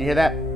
You hear that?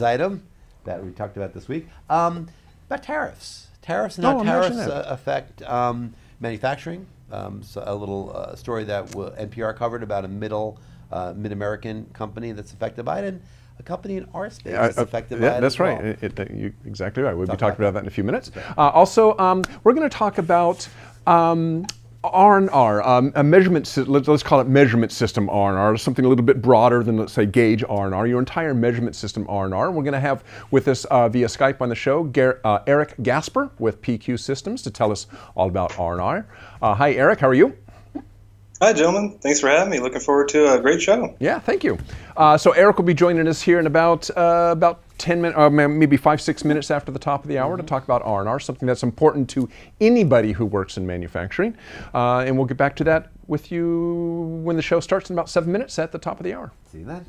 Item that we talked about this week about tariffs. Tariffs and Oh, how imagine tariffs that. affect manufacturing. So a little story that NPR covered about a mid-American company that's affected by it, and a company in our space that's affected by Yeah, it that's as well. right. You're exactly right. We'll be Talk talking about about that in a few minutes. Okay. Also, we're going to talk about R&R, a measurement. Let's call it measurement system R&R, something a little bit broader than, let's say, gauge R&R. Your entire measurement system R&R. We're going to have with us via Skype on the show Eric Gasper with PQ Systems to tell us all about R&R. Hi, Eric. How are you? Hi, gentlemen. Thanks for having me. Looking forward to a great show. Yeah, thank you. So Eric will be joining us here in about 10 minutes, maybe 5-6 minutes after the top of the hour to talk about R&R, something that's important to anybody who works in manufacturing. And we'll get back to that with you when the show starts in about 7 minutes at the top of the hour. See you then.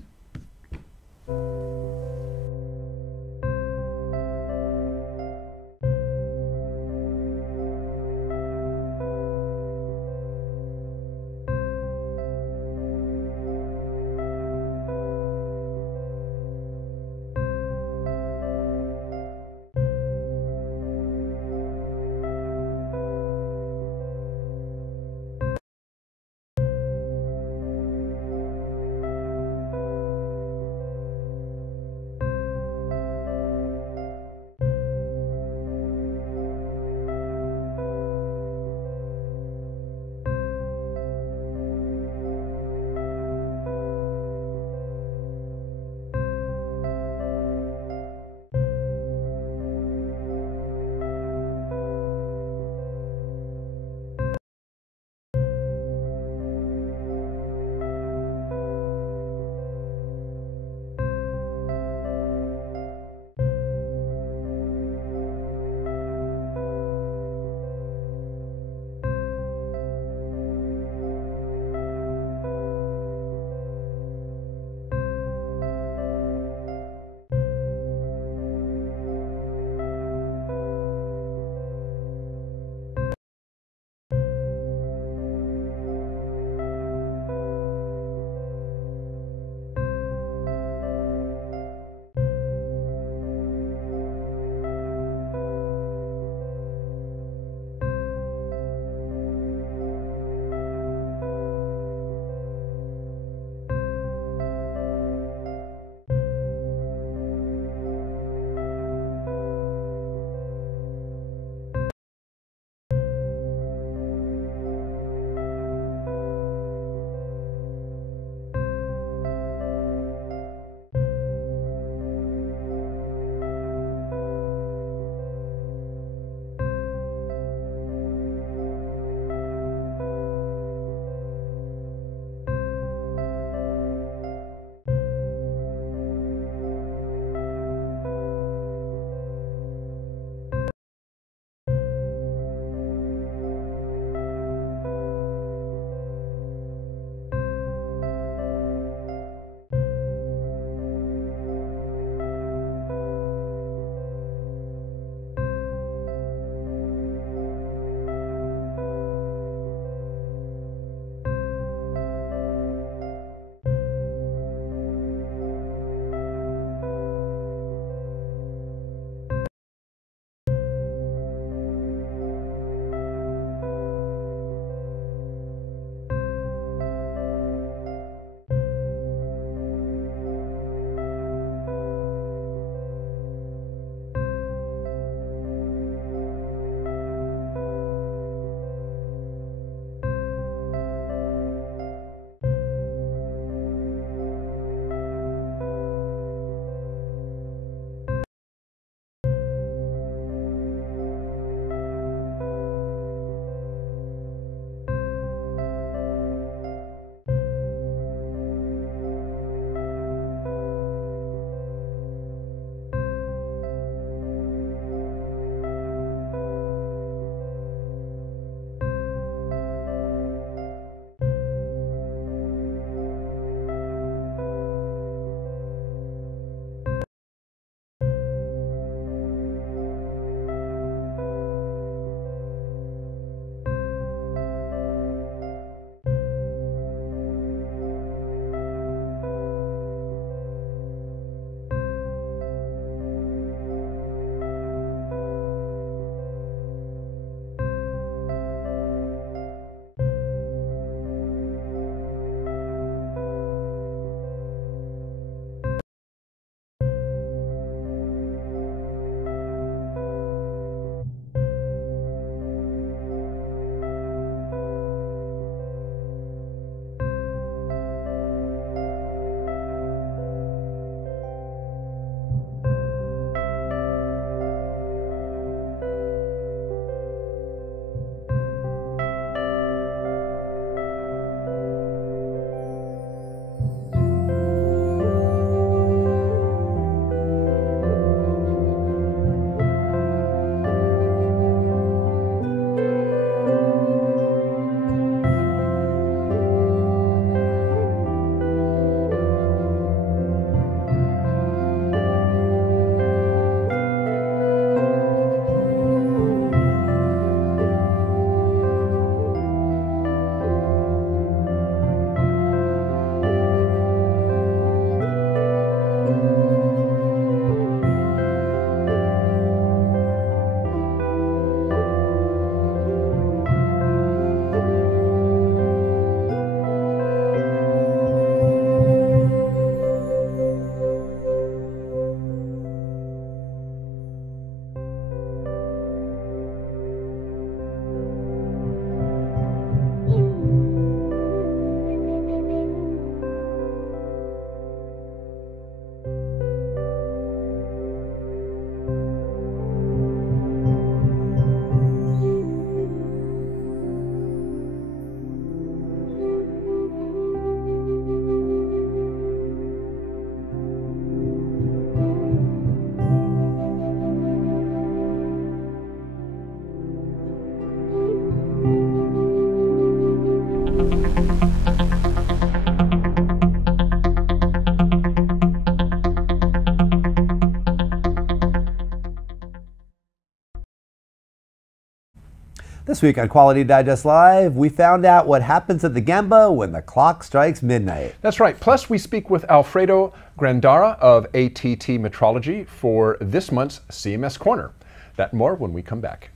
This week on Quality Digest Live, we found out what happens at the Gemba when the clock strikes midnight. That's right. Plus, we speak with Alfredo Grandara of ATT Metrology for this month's CMS Corner. That and more when we come back.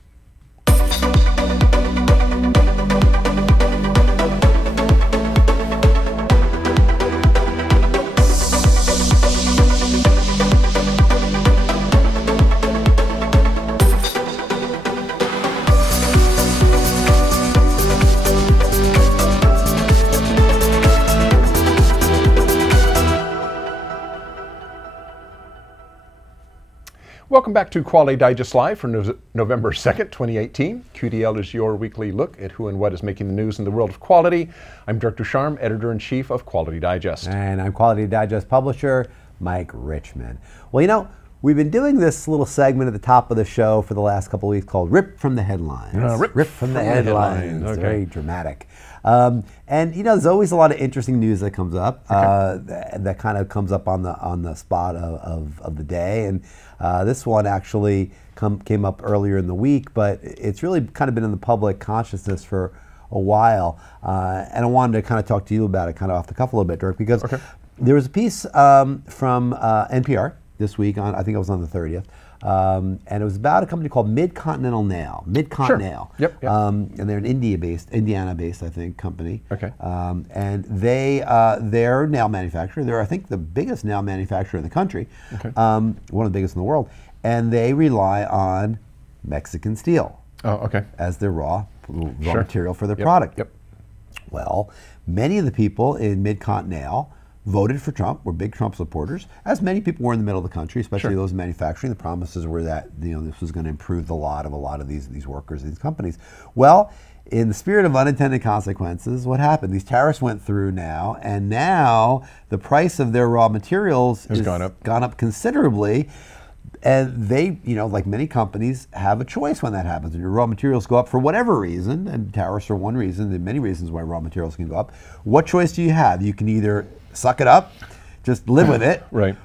Welcome back to Quality Digest Live for November 2nd, 2018. QDL is your weekly look at who and what is making the news in the world of quality. I'm Dirk Ducharme, Editor-in-Chief of Quality Digest. And I'm Quality Digest publisher, Mike Richmond. Well, you know, we've been doing this little segment at the top of the show for the last couple of weeks called Rip from the Headlines. Rip from the Headlines. Okay. Very dramatic. And you know, there's always a lot of interesting news that comes up, that kind of comes up on the spot of the day. And this one actually came up earlier in the week, but it's really kind of been in the public consciousness for a while. And I wanted to kind of talk to you about it kind of off the cuff a little bit, Dirk, because there was a piece from NPR this week, I think it was on the 30th, and it was about a company called Mid-Continental Nail. Nail. Yep. And they're an Indiana-based, I think, company. Okay. And they're a nail manufacturer. They're, I think, the biggest nail manufacturer in the country. Okay. One of the biggest in the world. And they rely on Mexican steel. As their raw material for their product. Yep. Well, many of the people in Mid-Continental voted for Trump, were big Trump supporters, as many people were in the middle of the country, especially those in manufacturing. The promises were that this was going to improve the lot of a lot of these workers, these companies. Well, in the spirit of unintended consequences, what happened? These tariffs went through now, and now the price of their raw materials has gone up considerably. And they, like many companies, have a choice when that happens. When your raw materials go up for whatever reason, and tariffs are one reason, there are many reasons why raw materials can go up. What choice do you have? You can either suck it up, just live with it,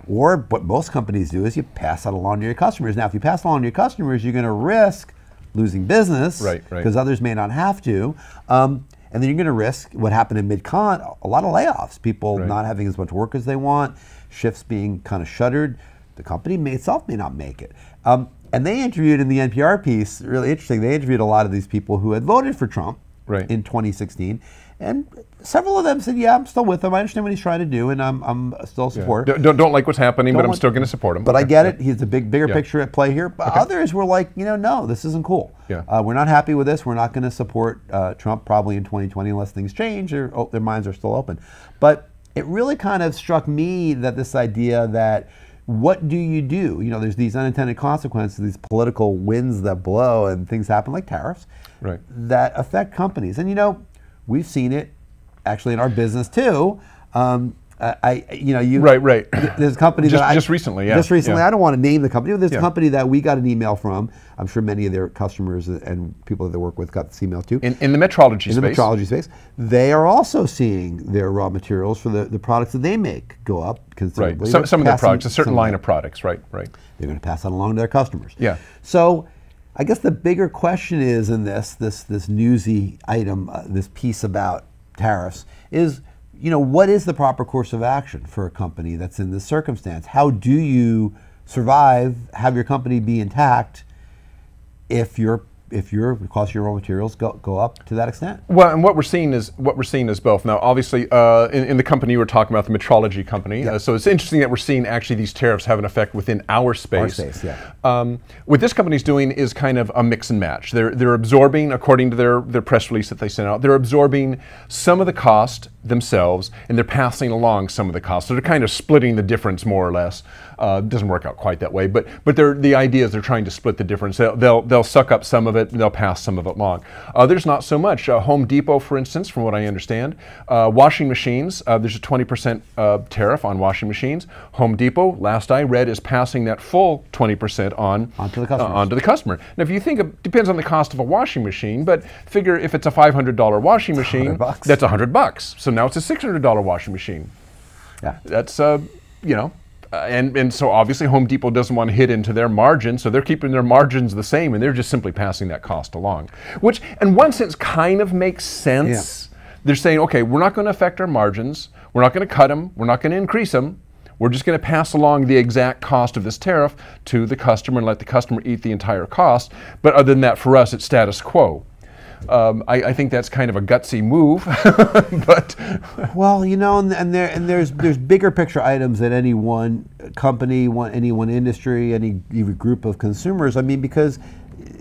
or what most companies do is you pass that along to your customers. Now, if you pass it along to your customers, you're going to risk losing business, because others may not have to. And then you're going to risk what happened in Mid-Con, a lot of layoffs, people not having as much work as they want, shifts being kind of shuttered. The company itself may not make it. And they interviewed in the NPR piece, really interesting, they interviewed a lot of these people who had voted for Trump in 2016. And several of them said, yeah, I'm still with him. I understand what he's trying to do, and I'm still a supporter. Don't like what's happening, but I'm still going to support him. But I get it. He's a bigger picture at play here. But others were like, no, this isn't cool. We're not happy with this. We're not going to support Trump probably in 2020 unless things change or their minds are still open. But it really kind of struck me that this idea that what do you do? There's these unintended consequences, these political winds that blow, and things happen like tariffs that affect companies. And we've seen it actually in our business too. There's a company just recently. I don't want to name the company, but there's a company that we got an email from. I'm sure many of their customers and people that they work with got this email too. In the metrology space. In the metrology space, they are also seeing their raw materials for the products that they make go up considerably. Some of their products, a certain line of products, right. They're going to pass that along to their customers. Yeah. So I guess the bigger question is in this newsy item, this piece about tariffs is, what is the proper course of action for a company that's in this circumstance? How do you survive, have your company be intact if your cost of your raw materials go up to that extent? Well, and what we're seeing is both. Now, obviously, in the company you were talking about, the metrology company. So it's interesting that we're seeing actually these tariffs have an effect within our space. What this company's doing is kind of a mix and match. They're absorbing, according to their press release that they sent out, they're absorbing some of the cost themselves, and they're passing along some of the cost. So they're kind of splitting the difference more or less. It doesn't work out quite that way, but the idea is they're trying to split the difference. They'll suck up some of it, and they'll pass some of it along. Others not so much. Home Depot, for instance, from what I understand, washing machines, there's a 20% tariff on washing machines. Home Depot, last I read, is passing that full 20% onto the customer. Now, if you think, it depends on the cost of a washing machine, but figure if it's a $500 washing machine, that's $100. So now it's a $600 washing machine. Yeah. That's and so obviously Home Depot doesn't want to hit into their margin, so they're keeping their margins the same, and they're just simply passing that cost along, which in one sense kind of makes sense. Yeah. They're saying, okay, we're not going to affect our margins, we're not going to cut them, we're not going to increase them, we're just going to pass along the exact cost of this tariff to the customer and let the customer eat the entire cost. But other than that, for us, it's status quo. I think that's kind of a gutsy move, but well, you know, and there's bigger picture items that any one company, any one industry, any group of consumers. I mean, because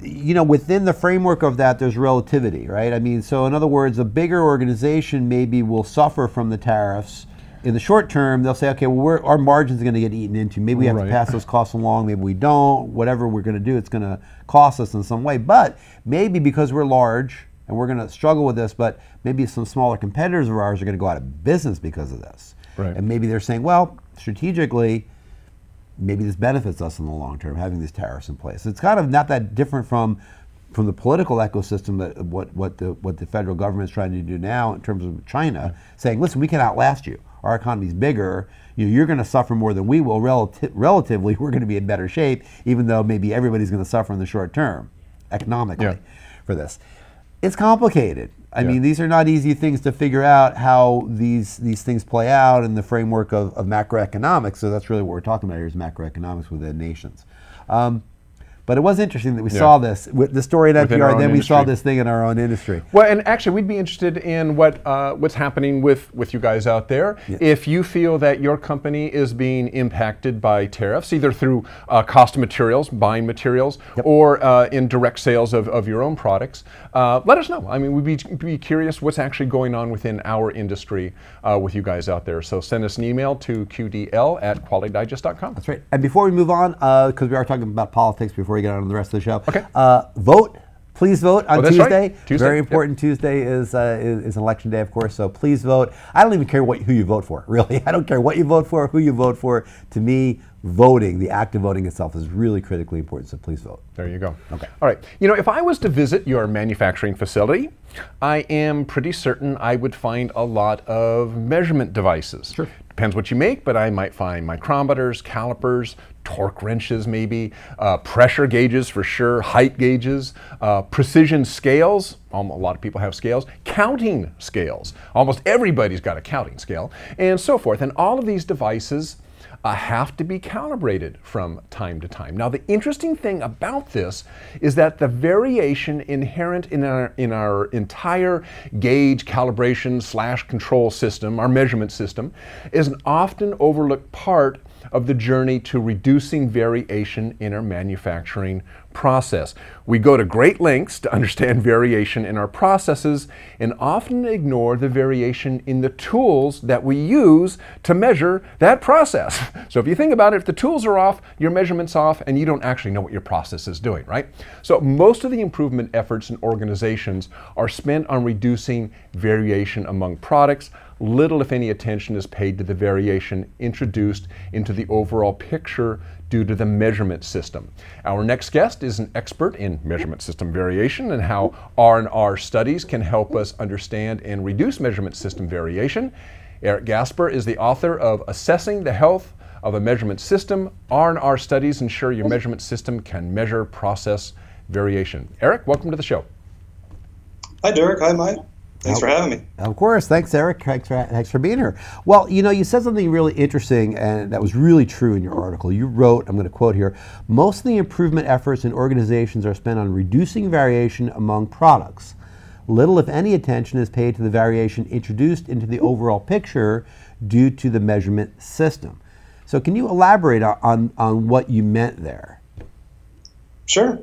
you know, within the framework of that, there's relativity, right? I mean, so in other words, a bigger organization maybe will suffer from the tariffs. In the short term, they'll say, okay, well, our margins are going to get eaten into. Maybe we have to pass those costs along. Maybe we don't. Whatever we're going to do, it's going to cost us in some way. But maybe because we're large and we're going to struggle with this, but maybe some smaller competitors of ours are going to go out of business because of this. Right. And maybe they're saying, well, strategically, maybe this benefits us in the long term, having these tariffs in place. It's kind of not that different from the political ecosystem that what the federal government is trying to do now in terms of China, saying, listen, we can outlast you. Our economy's bigger. You're going to suffer more than we will. Relatively, we're going to be in better shape, even though maybe everybody's going to suffer in the short term, economically, for this. It's complicated. I mean, these are not easy things to figure out how these things play out in the framework of macroeconomics. So that's really what we're talking about here is macroeconomics within nations. But it was interesting that we saw this with the story in NPR, then we saw this thing in our own industry. Well, and actually, we'd be interested in what's happening with you guys out there. Yeah. If you feel that your company is being impacted by tariffs, either through cost of materials, buying materials, or in direct sales of your own products, let us know. I mean, we'd be curious what's actually going on within our industry with you guys out there. So send us an email to qdl@qualitydigest.com. That's right. And before we move on, because we are talking about politics before we get on to the rest of the show. Okay. Vote. Please vote on Tuesday. Right. Tuesday. Very important. Tuesday is election day, of course. So please vote. I don't even care who you vote for. Really, I don't care what you vote for, who you vote for. To me, voting, the act of voting itself, is really critically important. So please vote. There you go. Okay. All right. You know, if I was to visit your manufacturing facility, I am pretty certain I would find a lot of measurement devices. Sure. Depends what you make, but I might find micrometers, calipers, torque wrenches maybe, pressure gauges for sure, height gauges, precision scales. A lot of people have scales. Counting scales. Almost everybody's got a counting scale, and so forth. And all of these devices have to be calibrated from time to time. Now, the interesting thing about this is that the variation inherent in our entire gauge calibration / control system, our measurement system, is an often overlooked part of the journey to reducing variation in our manufacturing process. We go to great lengths to understand variation in our processes and often ignore the variation in the tools that we use to measure that process. So if you think about it, if the tools are off, your measurement's off, and you don't actually know what your process is doing, right? So most of the improvement efforts in organizations are spent on reducing variation among products. Little, if any, attention is paid to the variation introduced into the overall picture due to the measurement system. Our next guest is an expert in measurement system variation and how R&R studies can help us understand and reduce measurement system variation. Eric Gasper is the author of Assessing the Health of a Measurement System. R&R studies ensure your measurement system can measure process variation. Eric, welcome to the show. Hi, Derek. Hi, Mike. Thanks for having me. Of course. Thanks, Eric. Thanks for being here. Well, you know, you said something really interesting, and that was really true in your article. You wrote, I'm going to quote here, most of the improvement efforts in organizations are spent on reducing variation among products. Little, if any, attention is paid to the variation introduced into the overall picture due to the measurement system. So can you elaborate on what you meant there? Sure.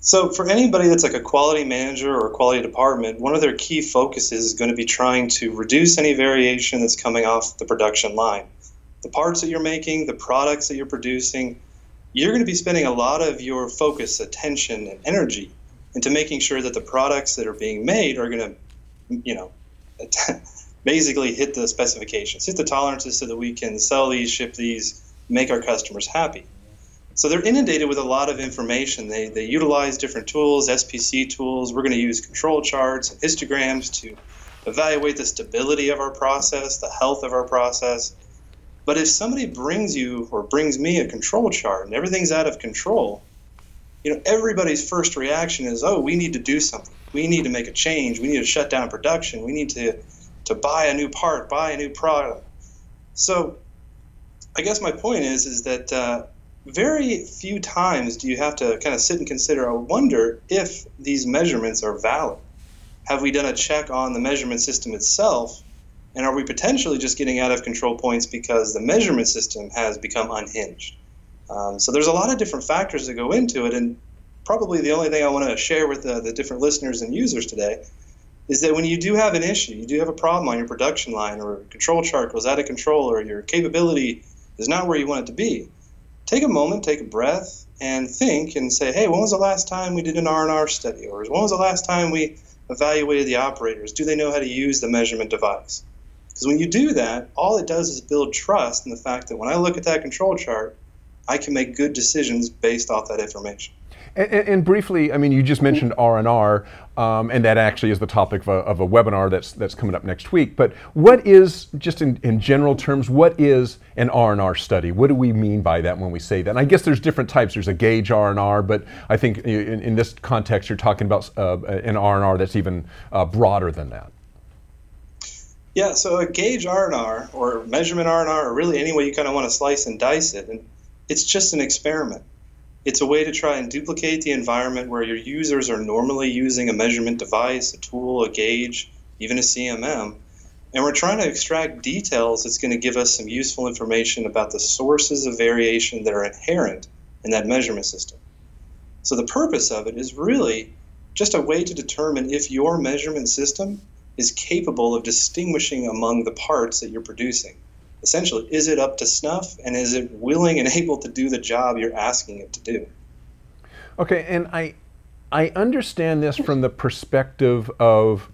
So for anybody that's like a quality manager or a quality department, one of their key focuses is going to be trying to reduce any variation that's coming off the production line. The parts that you're making, the products that you're producing, you're going to be spending a lot of your focus, attention, and energy into making sure that the products that are being made are going to, you know, basically hit the specifications, hit the tolerances so that we can sell these, ship these, make our customers happy. So they're inundated with a lot of information. They utilize different tools, SPC tools. We're going to use control charts and histograms to evaluate the stability of our process, the health of our process. But if somebody brings you or brings me a control chart and everything's out of control, everybody's first reaction is, oh, we need to do something. We need to make a change. We need to shut down production. We need to buy a new part, buy a new product. So I guess my point is that very few times do you have to kind of sit and consider, I wonder if these measurements are valid. Have we done a check on the measurement system itself? And are we potentially just getting out of control points because the measurement system has become unhinged? So there's a lot of different factors that go into it, and probably the only thing I want to share with the different listeners and users today is that when you do have an issue, you do have a problem on your production line, or a control chart goes out of control, or your capability is not where you want it to be, take a moment, take a breath, and think and say, hey, when was the last time we did an R&R study? Or when was the last time we evaluated the operators? Do they know how to use the measurement device? Because when you do that, all it does is build trust in the fact that when I look at that control chart, I can make good decisions based off that information. And briefly, I mean, you just mentioned R&R, and that actually is the topic of a webinar that's coming up next week. But what is, just in general terms, what is an R&R study? What do we mean by that when we say that? And I guess there's different types. There's a gauge R&R, but I think in this context, you're talking about an R&R that's even broader than that. Yeah, so a gauge R&R, or measurement R&R, or really any way you kind of want to slice and dice it, and it's just an experiment. It's a way to try and duplicate the environment where your users are normally using a measurement device, a tool, a gauge, even a CMM, and we're trying to extract details that's going to give us some useful information about the sources of variation that are inherent in that measurement system. So the purpose of it is really just a way to determine if your measurement system is capable of distinguishing among the parts that you're producing. Essentially, is it up to snuff, and is it willing and able to do the job you're asking it to do? Okay, and I understand this from the perspective of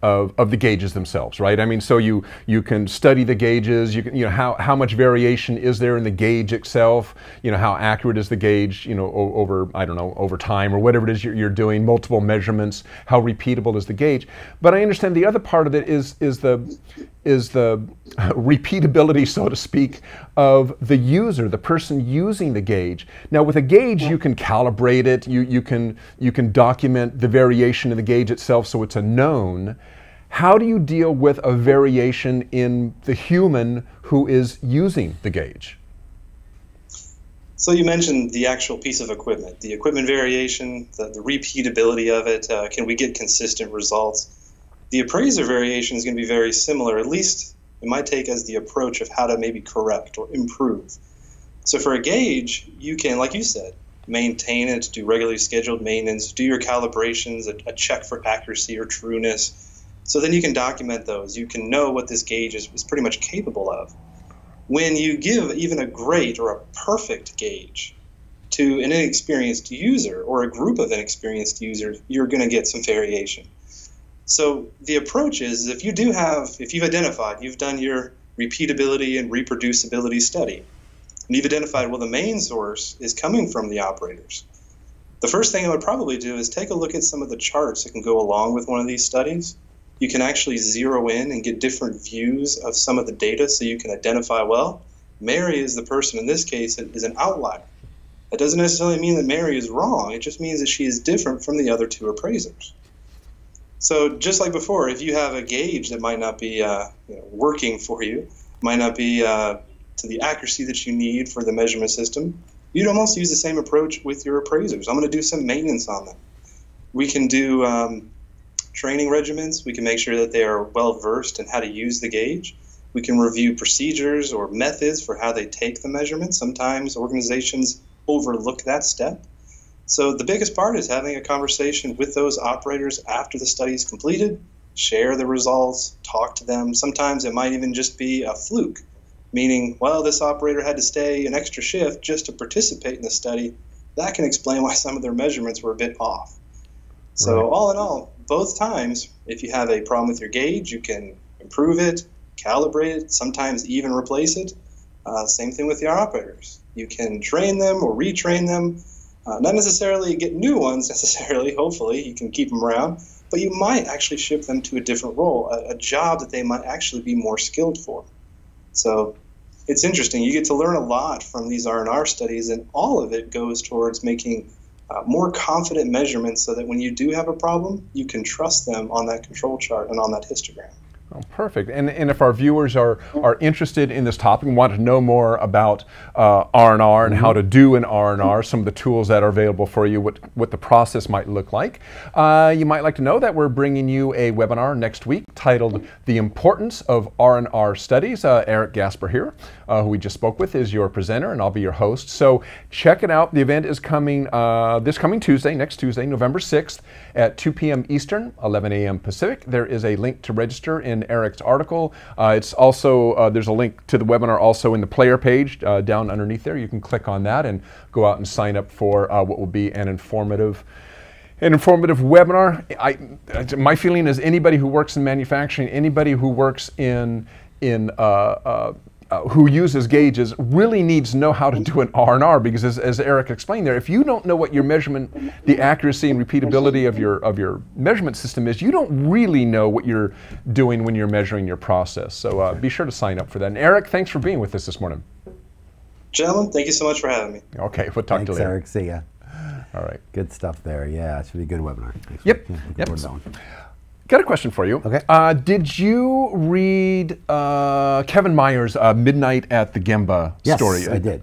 the gauges themselves, right? I mean, so you can study the gauges, how much variation is there in the gauge itself, how accurate is the gauge, over, I don't know, over time or whatever it is you're doing, multiple measurements, how repeatable is the gauge. But I understand the other part of it is the repeatability, so to speak, of the user, the person using the gauge. Now, with a gauge, you can calibrate it, you can document the variation in the gauge itself, so it's a known. How do you deal with a variation in the human who is using the gauge? So you mentioned the actual piece of equipment, the equipment variation, the repeatability of it. Can we get consistent results? The appraiser variation is going to be very similar, at least in my take, as the approach of how to maybe correct or improve. So for a gauge, you can, like you said, maintain it, do regularly scheduled maintenance, do your calibrations, a check for accuracy or trueness. So then you can document those. You can know what this gauge is pretty much capable of. When you give even a great or a perfect gauge to an inexperienced user or a group of inexperienced users, you're going to get some variation. So the approach is, if you've identified, you've done your repeatability and reproducibility study, and you've identified, well, the main source is coming from the operators. The first thing I would probably do is take a look at some of the charts that can go along with one of these studies. You can actually zero in and get different views of some of the data, so you can identify, well, Mary is the person in this case that is an outlier. That doesn't necessarily mean that Mary is wrong. It just means that she is different from the other two appraisers. So just like before, if you have a gauge that might not be working for you, might not be to the accuracy that you need for the measurement system, you'd almost use the same approach with your appraisers. I'm going to do some maintenance on them. We can do training regimens. We can make sure that they are well versed in how to use the gauge. We can review procedures or methods for how they take the measurements. Sometimes organizations overlook that step. So the biggest part is having a conversation with those operators after the study is completed, share the results, talk to them. Sometimes it might even just be a fluke, meaning, well, this operator had to stay an extra shift just to participate in the study. That can explain why some of their measurements were a bit off. So Right. All in all, both times, if you have a problem with your gauge, you can improve it, calibrate it, sometimes even replace it. Same thing with your operators. You can train them or retrain them. Not necessarily get new ones necessarily, hopefully you can keep them around, but you might actually ship them to a different role, a job that they might actually be more skilled for. So it's interesting. You get to learn a lot from these R&R studies, and all of it goes towards making more confident measurements so that when you do have a problem, you can trust them on that control chart and on that histogram. Oh, perfect. And if our viewers are interested in this topic and want to know more about R&R and how to do an R&R, some of the tools that are available for you, what the process might look like, you might like to know that we're bringing you a webinar next week titled The Importance of R&R Studies. Eric Gasper here, who we just spoke with, is your presenter, and I'll be your host. So check it out. The event is coming this coming Tuesday, next Tuesday, November 6th at 2 p.m. Eastern, 11 a.m. Pacific. There is a link to register in Eric's article. It's also, there's a link to the webinar also in the player page down underneath there. You can click on that and go out and sign up for what will be an informative webinar. My feeling is anybody who works in manufacturing, anybody who works who uses gauges really needs to know how to do an R&R, because as Eric explained there, if you don't know what your measurement, the accuracy and repeatability of your measurement system is, you don't really know what you're doing when you're measuring your process. So be sure to sign up for that. And Eric, thanks for being with us this morning. Gentlemen, thank you so much for having me. Okay, we'll talk to you later. Eric. See ya. All right. Good stuff there. Yeah, it should be a good webinar. Yep. Yep. Got a question for you. Okay. Did you read Kevin Meyer's Midnight at the Gemba story? Yes, I did.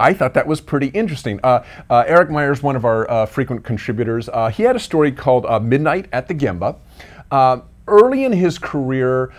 I thought that was pretty interesting. Eric Meyer is one of our frequent contributors. He had a story called Midnight at the Gemba. Early in his career,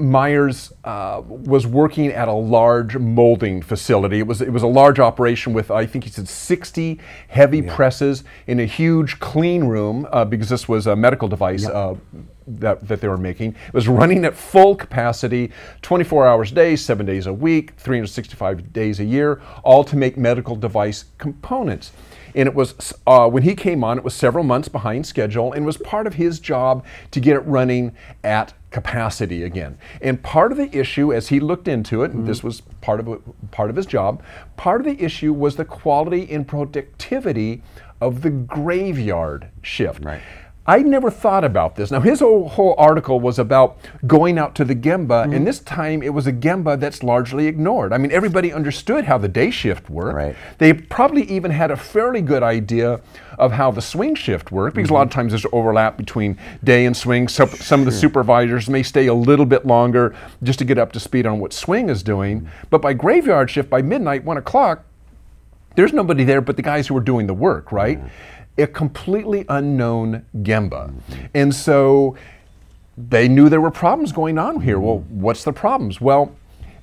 Myers was working at a large molding facility. It was a large operation with, I think he said, 60 heavy presses in a huge clean room, because this was a medical device that they were making. It was running at full capacity, 24 hours a day, 7 days a week, 365 days a year, all to make medical device components. And it was, when he came on, it was several months behind schedule, and it was part of his job to get it running at capacity again. And part of the issue, as he looked into it, and this was part of his job, part of the issue was the quality and productivity of the graveyard shift. Right. I never thought about this. Now, his whole article was about going out to the Gemba, and this time it was a Gemba that's largely ignored. I mean, everybody understood how the day shift worked. Right. They probably even had a fairly good idea of how the swing shift worked, because a lot of times there's overlap between day and swing. So some of the supervisors may stay a little bit longer just to get up to speed on what swing is doing. But by graveyard shift, by midnight, 1 o'clock, there's nobody there but the guys who are doing the work, right? A completely unknown Gemba. And so they knew there were problems going on here. Well, what's the problems? Well,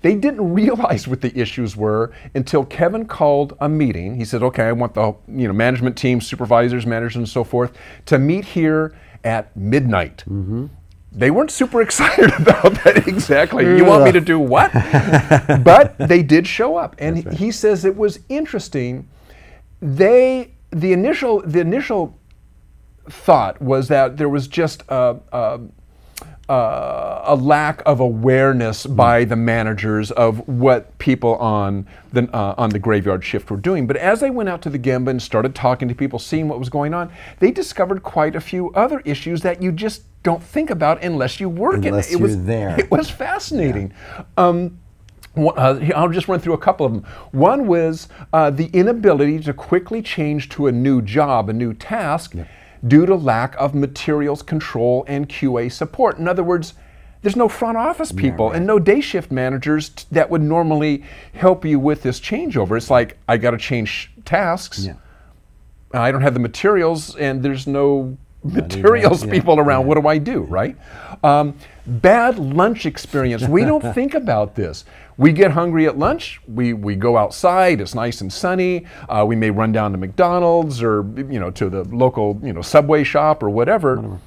they didn't realize what the issues were until Kevin called a meeting. He said, okay, I want the management team, supervisors, managers, and so forth to meet here at midnight. They weren't super excited about that exactly. You want me to do what? But they did show up. And he says it was interesting. The initial thought was that there was just a lack of awareness by the managers of what people on the graveyard shift were doing. But as they went out to the Gemba and started talking to people, seeing what was going on, they discovered quite a few other issues that you just don't think about unless you work unless it. You're there. It was fascinating. Yeah. I'll just run through a couple of them. One was the inability to quickly change to a new job, a new task, due to lack of materials control and QA support. In other words, there's no front office people and no day shift managers that would normally help you with this changeover. It's like, I got to change tasks. I don't have the materials, and there's no materials people around. What do I do, right? Bad lunch experience. We don't think about this. We get hungry at lunch, we go outside, it's nice and sunny, we may run down to McDonald's or to the local Subway shop or whatever. I'm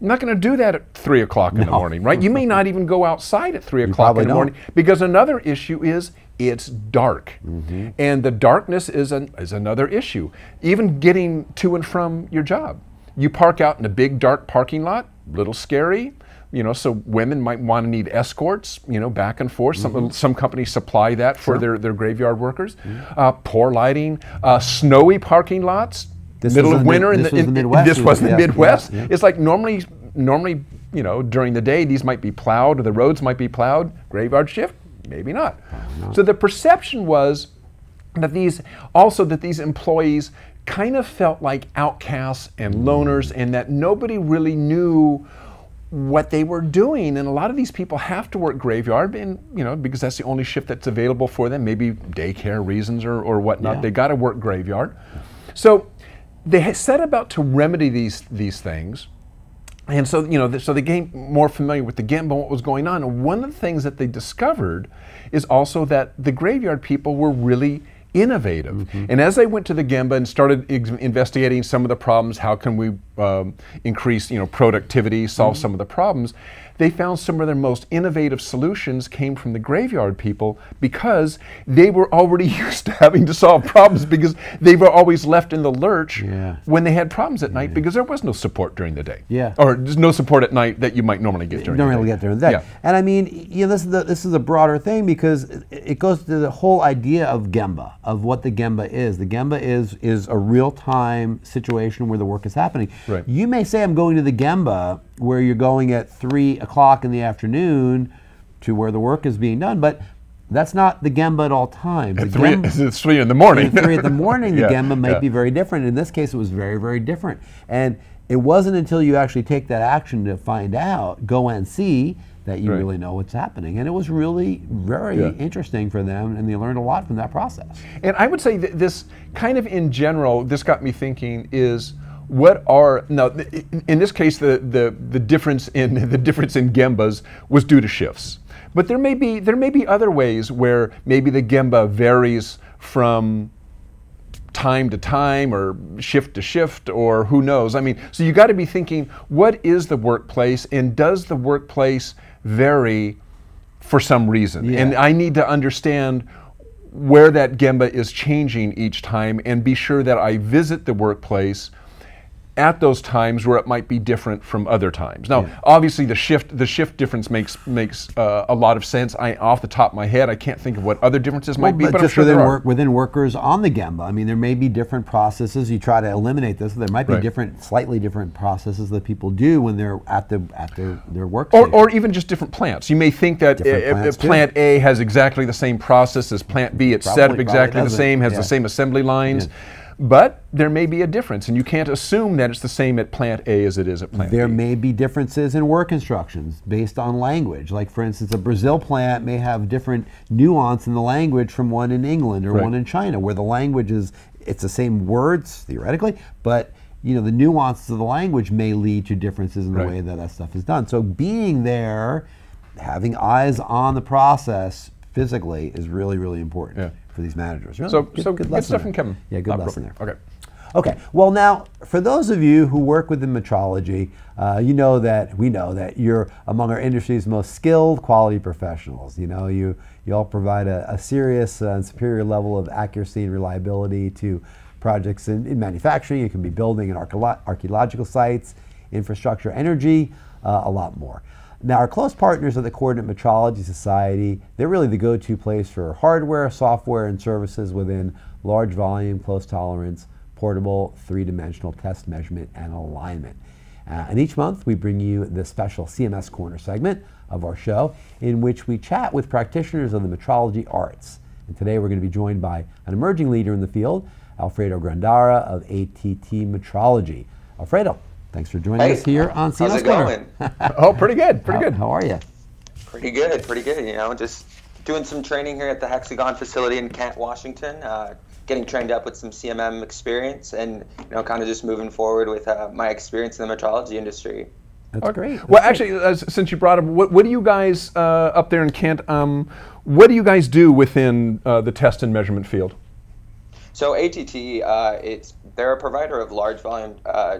not going to do that at 3 o'clock in the morning, right? You may not even go outside at 3 o'clock in the morning, because another issue is it's dark. And the darkness is another issue. Even getting to and from your job. You park out in a big dark parking lot, little scary. So women might want to need escorts, back and forth. Some companies supply that for their graveyard workers. Poor lighting, snowy parking lots, middle of winter. This was the Midwest. This was the Midwest. It's like normally, during the day, these might be plowed, or the roads might be plowed. Graveyard shift, Maybe not. So the perception was that these employees kind of felt like outcasts and loners, and that nobody really knew what they were doing. And a lot of these people have to work graveyard, and because that's the only shift that's available for them, maybe daycare reasons or whatnot. They got to work graveyard. So they set about to remedy these things. And so, so they became more familiar with the Gemba and what was going on. And one of the things that they discovered is also that the graveyard people were really innovative. And as they went to the Gemba and started investigating some of the problems, how can we increase productivity, solve some of the problems, they found some of their most innovative solutions came from the graveyard people, because they were already used to having to solve problems, because they were always left in the lurch when they had problems at night, because there was no support during the day. Or there's no support at night that you might normally get during the day. Normally get during the day. And I mean, this is a broader thing, because it goes to the whole idea of Gemba, of what the Gemba is. The Gemba is a real-time situation where the work is happening. You may say, I'm going to the Gemba, where you're going at 3 o'clock in the afternoon to where the work is being done, but that's not the Gemba at all times. It's 3 in the morning. At 3 in the morning, the Gemba might be very different. In this case, it was very, very different. And it wasn't until you actually take that action to find out, go and see, that you really know what's happening. And it was really very interesting for them, and they learned a lot from that process. And I would say that this kind of in general, this got me thinking is, what are, now in this case the difference in Gembas was due to shifts. But there may be other ways where maybe the Gemba varies from time to time or shift to shift, or who knows. I mean, so you got to be thinking, what is the workplace, and does the workplace vary for some reason? And I need to understand where that Gemba is changing each time, and be sure that I visit the workplace at those times where it might be different from other times. Now, obviously, the shift difference makes a lot of sense. Off the top of my head, I can't think of what other differences might be, but I'm sure there are. Within workers on the Gemba, I mean, there may be different processes. You try to eliminate this. There might be slightly different processes that people do when they're at their work. Or even just different plants. You may think that plant A has exactly the same process as plant B. It's set up exactly the same, has the same assembly lines. But there may be a difference, and you can't assume that it's the same at plant A as it is at plant B. There may be differences in work instructions based on language. Like, for instance, a Brazil plant may have different nuance in the language from one in England or one in China, where the language it's the same words, theoretically, but the nuances of the language may lead to differences in the way that stuff is done. So being there, having eyes on the process physically is really, really important for these managers. Really, so good stuff from Kevin. Yeah, good lesson there. Okay. Okay. Well, now for those of you who work within metrology, we know that you're among our industry's most skilled quality professionals. You all provide a serious and superior level of accuracy and reliability to projects in manufacturing. You can be building and archaeological sites, infrastructure, energy, a lot more. Now, our close partners at the Coordinate Metrology Society, they're really the go-to place for hardware, software, and services within large volume, close tolerance, portable, three-dimensional test measurement and alignment. And each month we bring you this special CMS Corner segment of our show, in which we chat with practitioners of the metrology arts. And today we're going to be joined by an emerging leader in the field, Alfredo Grandara of ATT Metrology. Alfredo, thanks for joining us here on CMS How's it Corner. going? Oh, pretty good, pretty good. How are you? Pretty good. Just doing some training here at the Hexagon facility in Kent, Washington. Getting trained up with some CMM experience, and kind of just moving forward with my experience in the metrology industry. That's great. Well, actually, since you brought up, what do you guys up there in Kent? What do you guys do within the test and measurement field? So ATT, they're a provider of large volume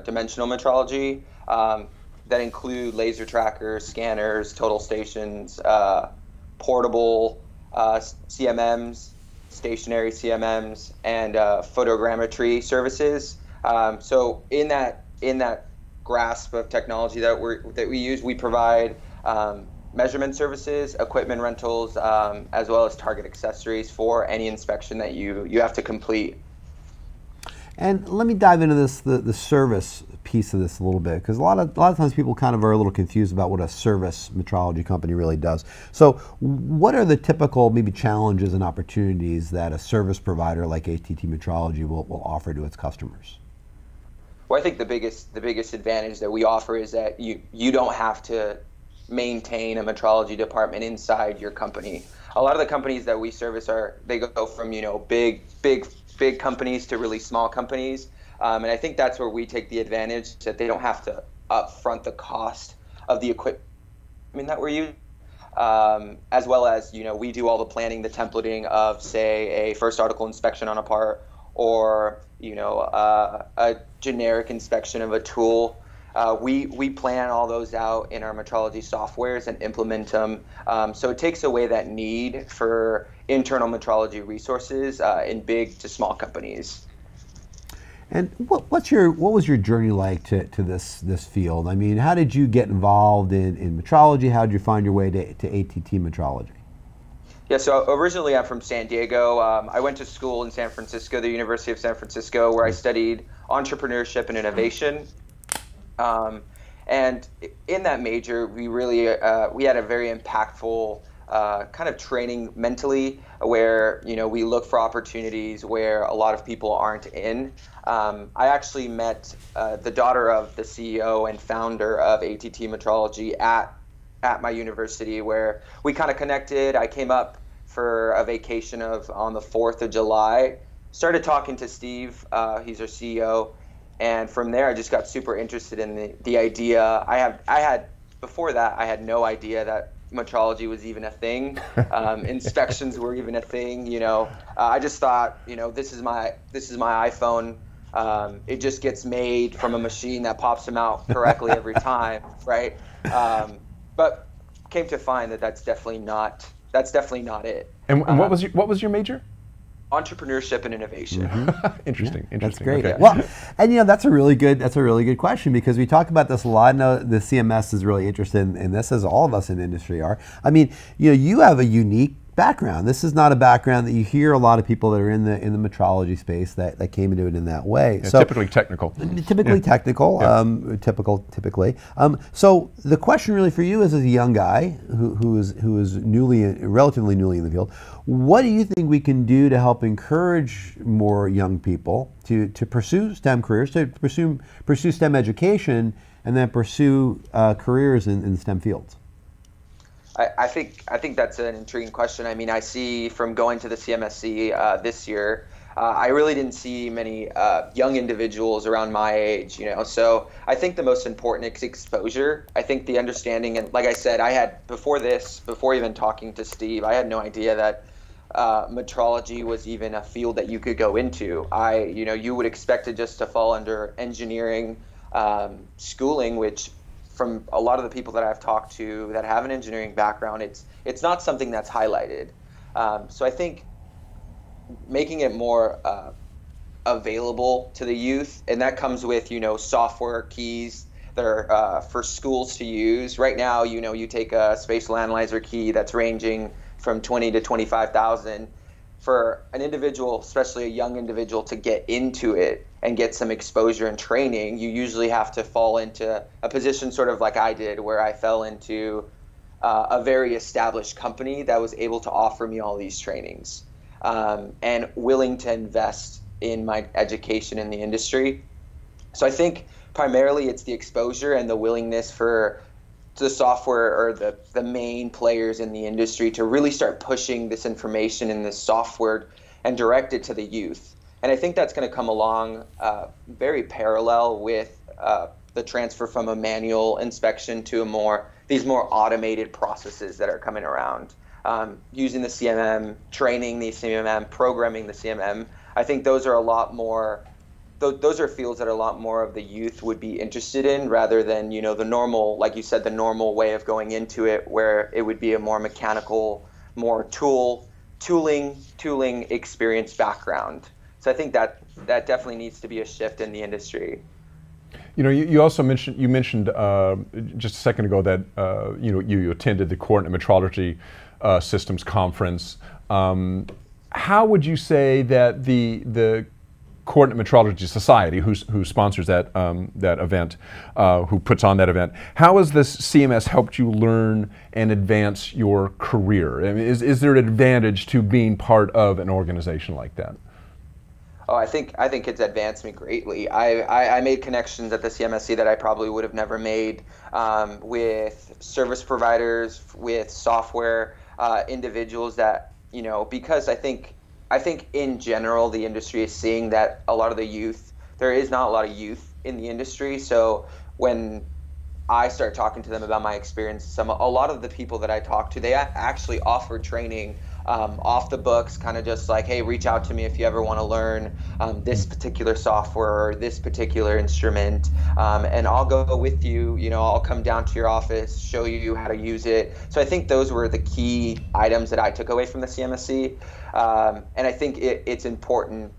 dimensional metrology that include laser trackers, scanners, total stations, portable CMMs, stationary CMMs, and photogrammetry services. So in that grasp of technology that we use, we provide measurement services, equipment rentals, as well as target accessories for any inspection that you have to complete. And let me dive into this, the service piece of this a little bit, because a lot of times people kind of are a little confused about what a service metrology company really does. So what are the typical maybe challenges and opportunities that a service provider like ATT Metrology will offer to its customers? Well, I think the biggest advantage that we offer is that you don't have to maintain a metrology department inside your company. A lot of the companies that we service they go from big companies to really small companies, and I think that's where we take the advantage that they don't have to upfront the cost of the equipment that we're using, as well as we do all the planning, the templating of, say, a first article inspection on a part, or a generic inspection of a tool. We plan all those out in our metrology softwares and implement them. So it takes away that need for internal metrology resources in big to small companies. And what was your journey like to this field? I mean, how did you get involved in metrology? How did you find your way to ATT Metrology? Yeah, so originally I'm from San Diego. I went to school in San Francisco, the University of San Francisco, where I studied entrepreneurship and innovation. And in that major, we had a very impactful kind of training mentally, where we look for opportunities where a lot of people aren't in. I actually met the daughter of the CEO and founder of ATT Metrology at my university, where we kind of connected. I came up for a vacation on the 4th of July, started talking to Steve, he's our CEO, and from there I just got super interested in the idea. Before that, I had no idea that metrology was even a thing. Inspections were even a thing. I just thought, this is my iPhone. It just gets made from a machine that pops them out correctly every time, right? But came to find that that's definitely not it. And what was your major? Entrepreneurship and innovation. Mm-hmm. Interesting. That's great. Okay. Well, and that's a really good question, because we talk about this a lot. I know the CMS is really interested in this, as all of us in the industry are. I mean, you have a unique background. This is not a background that you hear a lot of people that are in the metrology space that came into it in that way. Yeah, so typically technical. Technical, Yeah. Typically. So the question really for you, as a young guy who is relatively newly in the field, what do you think we can do to help encourage more young people to pursue STEM careers, to pursue STEM education, and then pursue careers in STEM fields? I think that's an intriguing question. I mean, I see from going to the CMSC this year, I really didn't see many young individuals around my age, So I think the most important is exposure. I think the understanding, and like I said, before even talking to Steve, I had no idea that metrology was even a field that you could go into. You would expect it just to fall under engineering schooling, which, from a lot of the people that I've talked to that have an engineering background, it's not something that's highlighted. So I think making it more available to the youth, and that comes with software keys that are for schools to use. Right now, you take a spatial analyzer key that's ranging from 20 to 25,000. For an individual, especially a young individual, to get into it and get some exposure and training, you usually have to fall into a position sort of like I did, where I fell into a very established company that was able to offer me all these trainings and willing to invest in my education in the industry. So I think primarily it's the exposure and the willingness for the software or the main players in the industry to really start pushing this information in this software and direct it to the youth. And I think that's going to come along very parallel with the transfer from a manual inspection to these more automated processes that are coming around. Using the CMM, training the CMM, programming the CMM. I think those are a lot more. Those are fields that a lot more of the youth would be interested in, rather than the normal, like you said, the normal way of going into it, where it would be a more mechanical, more tooling experience background. So I think that definitely needs to be a shift in the industry. You also mentioned just a second ago that you attended the Coordinate Metrology Systems Conference. How would you say that the Coordinate Metrology Society, who sponsors that that event, who puts on that event. How has this CMS helped you learn and advance your career? I mean, is there an advantage to being part of an organization like that? Oh, I think it's advanced me greatly. I made connections at the CMSC that I probably would have never made with service providers, with software individuals that, you know, because I think in general the industry is seeing that a lot of the youth, there is not a lot of youth in the industry. So when I start talking to them about my experience, a lot of the people that I talk to, they actually offer training off the books, kind of just like, hey, reach out to me if you ever want to learn this particular software or this particular instrument, and I'll go with you. You know, I'll come down to your office, show you how to use it. So I think those were the key items that I took away from the CMSC, and I think it's important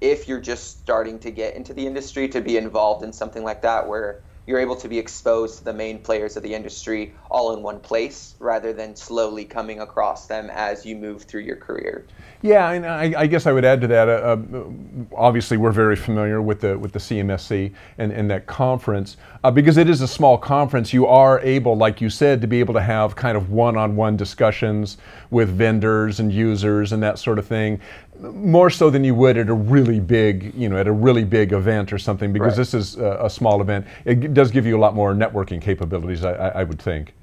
if you're just starting to get into the industry to be involved in something like that, where you're able to be exposed to the main players of the industry all in one place, rather than slowly coming across them as you move through your career. Yeah, and I guess I would add to that. Obviously, we're very familiar with the CMSC and that conference because it is a small conference. You are able, like you said, to be able to have kind of one-on-one discussions with vendors and users and that sort of thing, more so than you would at a really big, you know, at a really big event or something. Because This is a small event. It does give you a lot more networking capabilities, I would think.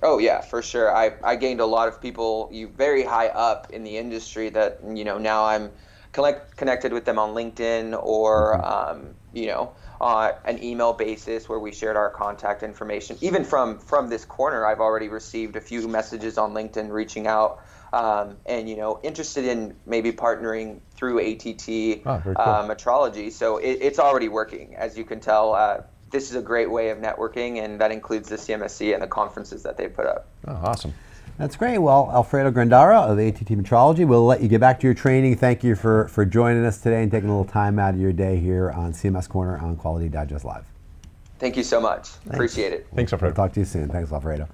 Oh yeah, for sure. I gained a lot of people very high up in the industry that, you know, now I'm connected with them on LinkedIn or you know, an email basis where we shared our contact information. Even from this corner, I've already received a few messages on LinkedIn reaching out and, you know, interested in maybe partnering through ATT very cool. Metrology. So it's already working, as you can tell. This is a great way of networking, and that includes the CMSC and the conferences that they put up. Oh, awesome. That's great. Well, Alfredo Grandara of ATT Metrology, we'll let you get back to your training. Thank you for joining us today and taking a little time out of your day here on CMS Corner on Quality Digest Live. Thank you so much. Thanks. Appreciate it. Thanks, Alfredo. We'll talk to you soon. Thanks, Alfredo.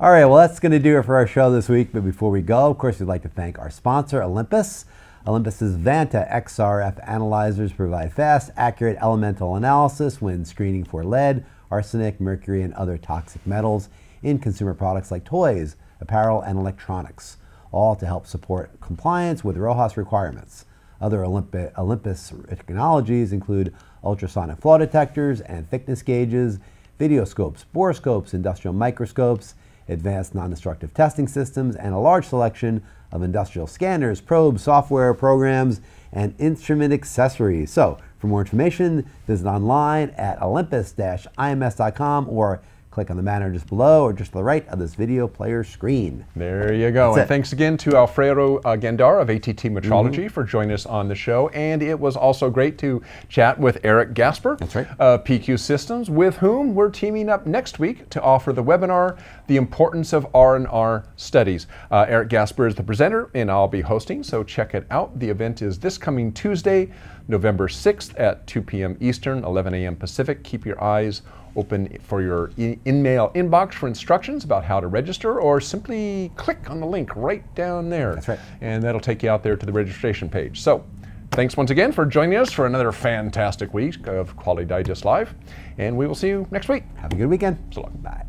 All right, well, that's going to do it for our show this week. But before we go, of course, we'd like to thank our sponsor, Olympus. Olympus's Vanta XRF analyzers provide fast, accurate elemental analysis when screening for lead, arsenic, mercury, and other toxic metals in consumer products like toys, apparel, and electronics, all to help support compliance with RoHS requirements. Other Olympus technologies include ultrasonic flaw detectors and thickness gauges, videoscopes, borescopes, industrial microscopes, advanced non-destructive testing systems, and a large selection of industrial scanners, probes, software, programs, and instrument accessories. So, for more information, visit online at olympus-ims.com or click on the banner just below or just to the right of this video player screen. There you go. And thanks again to Alfredo Gandara of ATT Metrology for joining us on the show. And it was also great to chat with Eric Gasper That's right. of PQ Systems, with whom we're teaming up next week to offer the webinar, The Importance of R&R Studies. Eric Gasper is the presenter and I'll be hosting, so check it out. The event is this coming Tuesday, November 6th at 2 p.m. Eastern, 11 a.m. Pacific. Keep your eyes open for your in-mail inbox for instructions about how to register, or simply click on the link right down there. That's right. And that'll take you out there to the registration page. So thanks once again for joining us for another fantastic week of Quality Digest Live, and we will see you next week. Have a good weekend. So long. Bye.